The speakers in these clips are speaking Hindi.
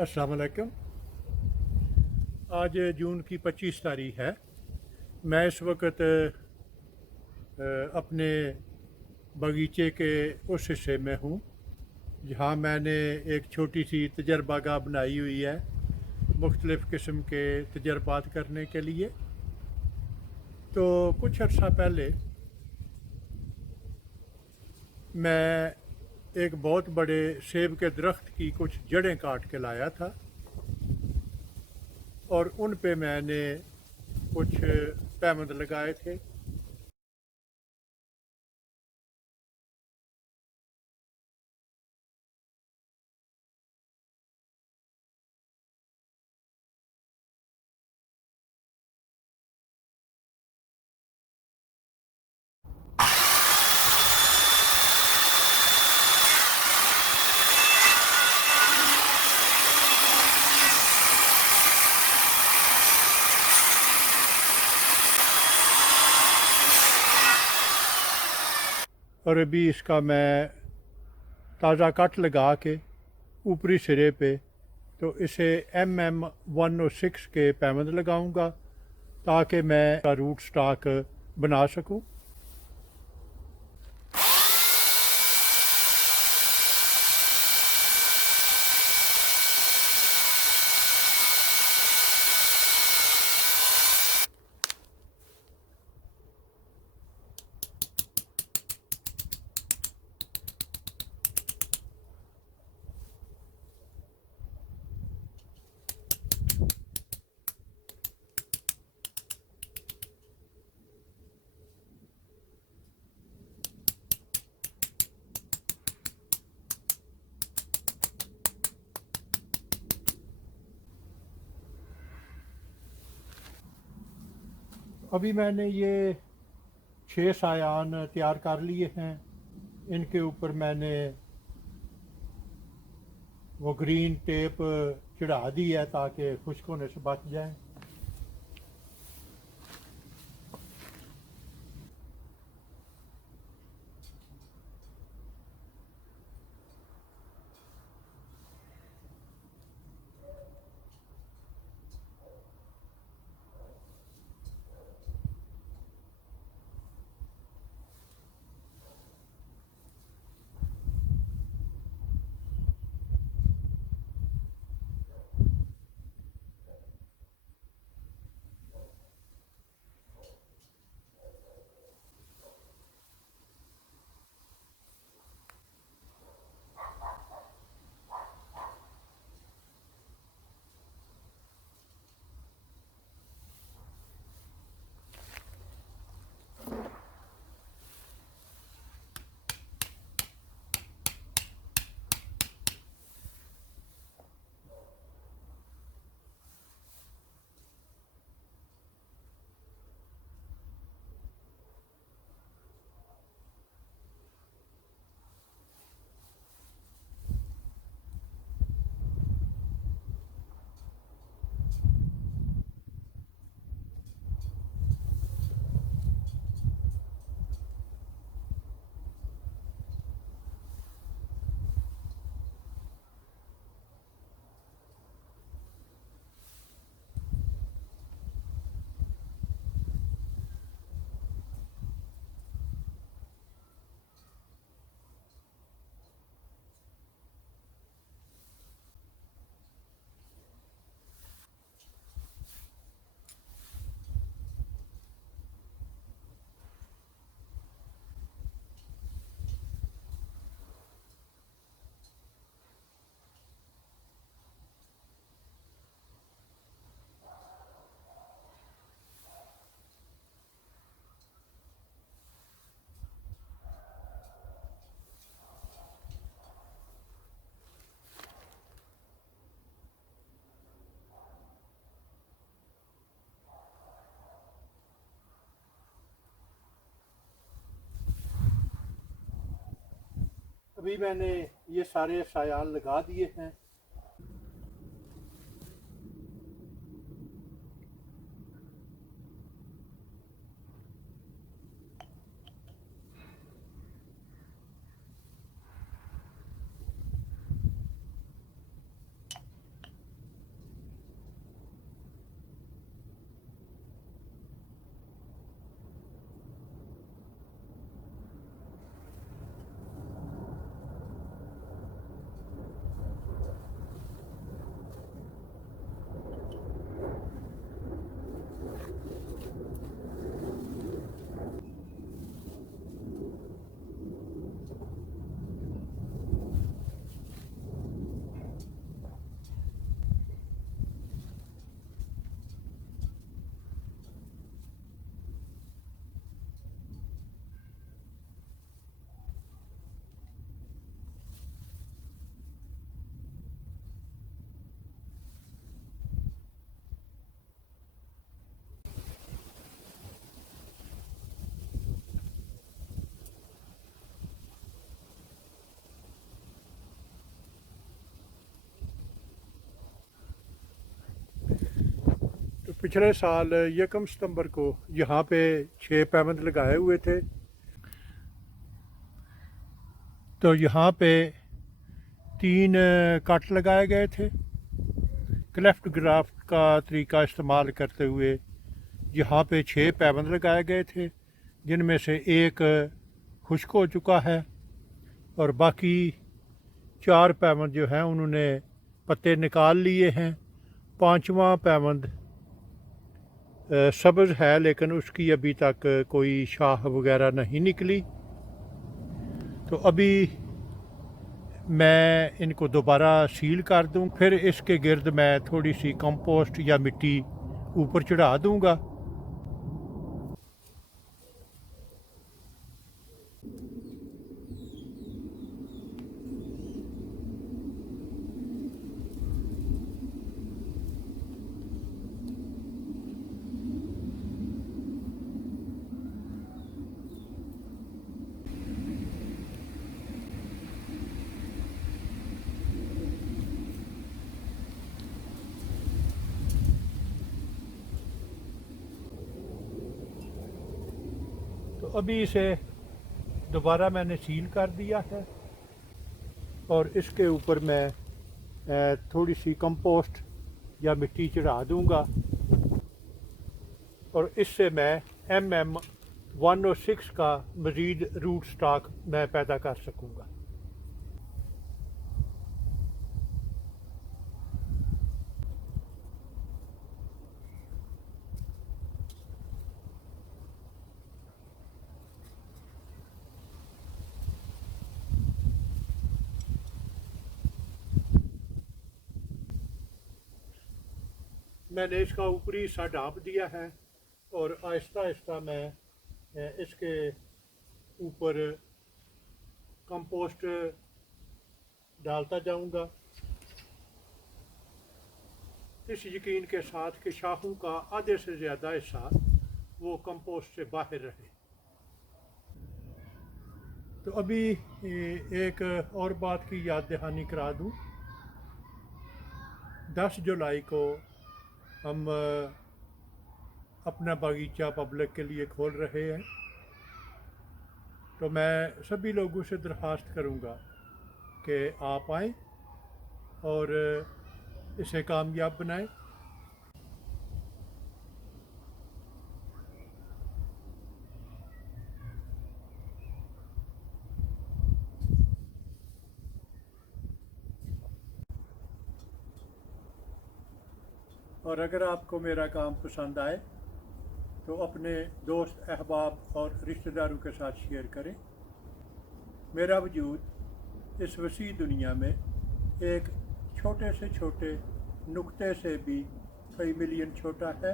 अस्सलाम वालेकुम। आज जून की 25 तारीख है। मैं इस वक्त अपने बगीचे के उस हिस्से में हूँ जहाँ मैंने एक छोटी सी तजर्बागाह बनाई हुई है मुख्तलिफ़ किस्म के तजर्बात करने के लिए। तो कुछ अर्सा पहले मैं एक बहुत बड़े सेब के दरख्त की कुछ जड़ें काट के लाया था और उन पे मैंने कुछ पैमंद लगाए थे। और अभी इसका मैं ताज़ा कट लगा के ऊपरी सिरे पे तो इसे MM106 के पैमंद लगाऊंगा ताकि मैं रूट स्टॉक बना सकूं। अभी मैंने ये 6 सायान तैयार कर लिए हैं। इनके ऊपर मैंने वो ग्रीन टेप चढ़ा दी है ताकि खुश्क होने से बच जाए। अभी मैंने ये सारे सायान लगा दिए हैं। पिछले साल 1 सितंबर को यहाँ पे 6 पैबंद लगाए हुए थे। तो यहाँ पे 3 कट लगाए गए थे। क्लेफ्ट ग्राफ्ट का तरीका इस्तेमाल करते हुए यहाँ पे 6 पैबंद लगाए गए थे, जिनमें से एक खुश्क हो चुका है और बाकी 4 पैबंद जो हैं उन्होंने पत्ते निकाल लिए हैं। 5वां पैबंद सब्ज़ है, लेकिन उसकी अभी तक कोई शाख वगैरह नहीं निकली। तो अभी मैं इनको दोबारा सील कर दूं, फिर इसके गिर्द मैं थोड़ी सी कंपोस्ट या मिट्टी ऊपर चढ़ा दूंगा। तो अभी इसे दोबारा मैंने सील कर दिया है और इसके ऊपर मैं थोड़ी सी कंपोस्ट या मिट्टी चढ़ा दूंगा और इससे मैं MM106 का मज़ीद रूट स्टॉक मैं पैदा कर सकूंगा। मैंने इसका ऊपरी हिस्सा ढाँप दिया है और आहिस्ता आहिस्ता मैं इसके ऊपर कंपोस्ट डालता जाऊंगा, इस यकीन के साथ कि शाखों का आधे से ज़्यादा हिस्सा वो कंपोस्ट से बाहर रहे। तो अभी एक और बात की याद दहानी करा दूं। 10 जुलाई को हम अपना बागीचा पब्लिक के लिए खोल रहे हैं। तो मैं सभी लोगों से दरख्वास्त करूंगा कि आप आएँ और इसे कामयाब बनाएं। और अगर आपको मेरा काम पसंद आए तो अपने दोस्त, अहबाब और रिश्तेदारों के साथ शेयर करें। मेरा वजूद इस वसी दुनिया में एक छोटे से छोटे नुक्ते से भी कई मिलियन छोटा है।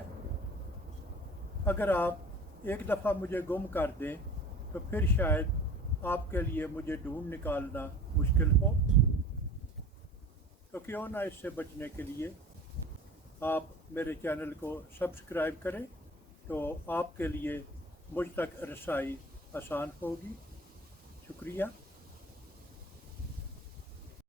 अगर आप एक दफ़ा मुझे गुम कर दें तो फिर शायद आपके लिए मुझे ढूंढ निकालना मुश्किल हो। तो क्यों ना इससे बचने के लिए आप मेरे चैनल को सब्सक्राइब करें, तो आपके लिए मुझ तक रसाई आसान होगी। शुक्रिया।